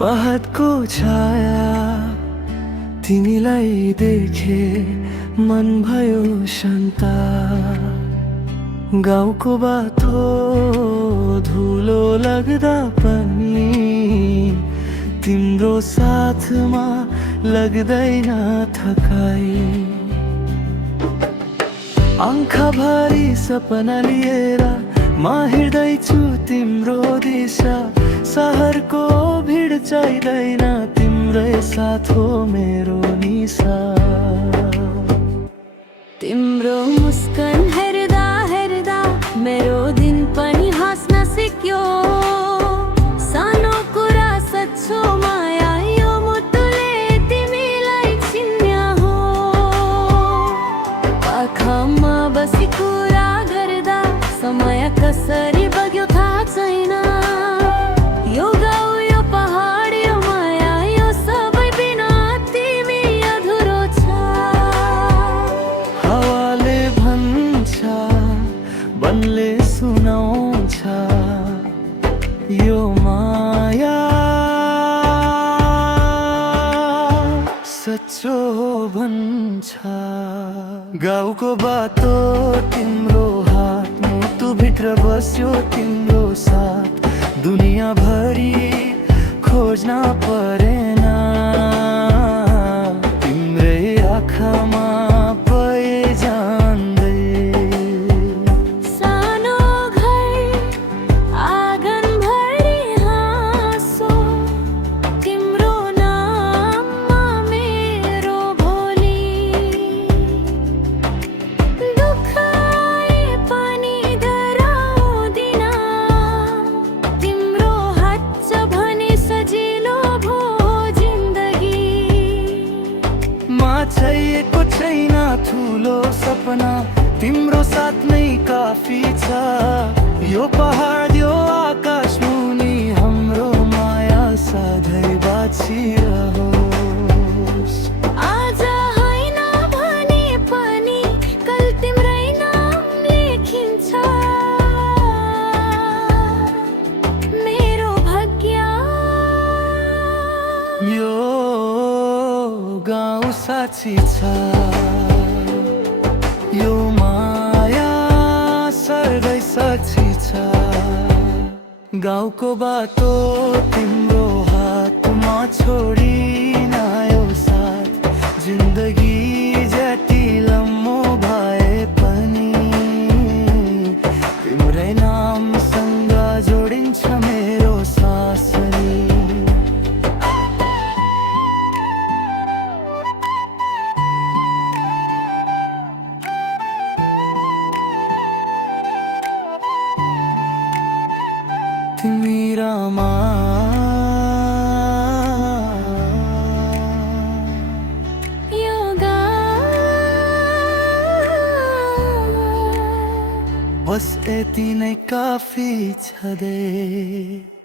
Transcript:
पहाडको छाया तिमीलाई देखे मन भयो शान्त। गाउँको बाटो धुलो लाग्दा पनि तिम्रो साथमा लाग्दैन थकाइ। आँखाभरि सपना लिएर म हिँड्दैछु तिम्रो दिशा। सहरको भिड चाहिँदैन तिम्रै साथ हो मेरो निशा। तिम्रो मुस्कान हेर्दा हेर्दा मेरो दिन पनि हाँस्न सिक्यो। सानो कुरा सच्चो माया यो मुटुले तिमीलाई चिन्या हो। आँखामा बसी कुरा गर्दा समय कसरी बग्यो थाहा छैन। यो गाउँ यो पहाड यो माया यो सबै बिना तिमी अधुरो छ। हावाले भन्छ बनले सुनाउँछ यो माया सच्चो भन्छ। गाउँको बाटो तिम्रो हात मुटुभित्र बस्यो तिम्रो साथ। दुनियाँभरि खोज्न परेन तिम्रै आँखामा पए जान्दै। सानो घर आँगनभरि हाँसो तिम्रो नाममा मेरो भोलि। दुःख आए पनि डराउँदिन तिम्रो हात छ भने सजिलो भो जिन्दगी। म चाहिएको छैन ठुलो सपना तिम्रो साथ नै काफी छ। यो पहाड यो आकाश मुनि हाम्रो माया सधैँ बाँचिरहोस्। आज होइन भने पनि कल तिम्रै नाम लेखिन्छ मेरो भाग्य। यो गाउँ साक्षी छ यो माया सधैँ साक्षी छ। गाउँको बाटो तिम्रो हातमा छोडिन यो साथ। जिन्दगी जति लम्बो भए पनि तिम्रै नामसँग जोडिन्छ मेरो सासनी। तिमी रमा यो गाउँ बस यति नै काफी छ दे।